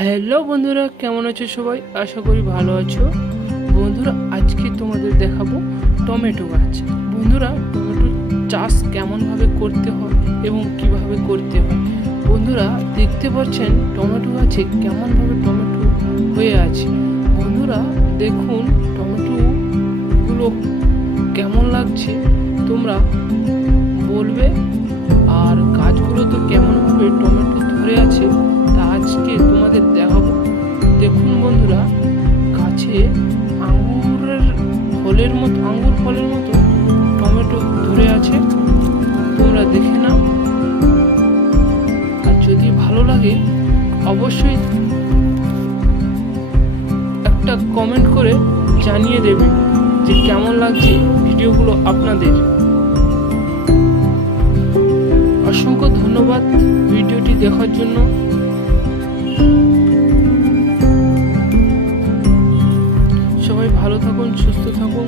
Hello বন্ধুরা, কেমন আছো সবাই? আশা করি ভালো আছো। বন্ধুরা, আজকে তোমাদের দেখাবো টমেটো গাছ। বন্ধুরা, টমেটো চাষ কেমনভাবে করতে হয় এবং কিভাবে করতে হয়। বন্ধুরা, দেখতে পাচ্ছেন টমেটো গাছে কেমনভাবে টমেটো হয়ে আছে। বন্ধুরা দেখুন, টমেটোগুলো কেমন লাগছে তোমরা বলবে। আর গাছগুলো তো কেমনভাবে টমেটো ধরে আছে তা আজকে তোমাদের দেখাবো। দেখুন বন্ধুরা, গাছে আঙ্গুর ফলের মতো টমেটো ধরে আছে, তোমরা দেখে নাও। আর যদি ভালো লাগে অবশ্যই একটা কমেন্ট করে জানিয়ে দেবে যে কেমন লাগছে ভিডিওগুলো আপনাদের। অসংখ্য ধন্যবাদ ভিডিওটি দেখার জন্য। সবাই ভালো থাকুন, সুস্থ থাকুন।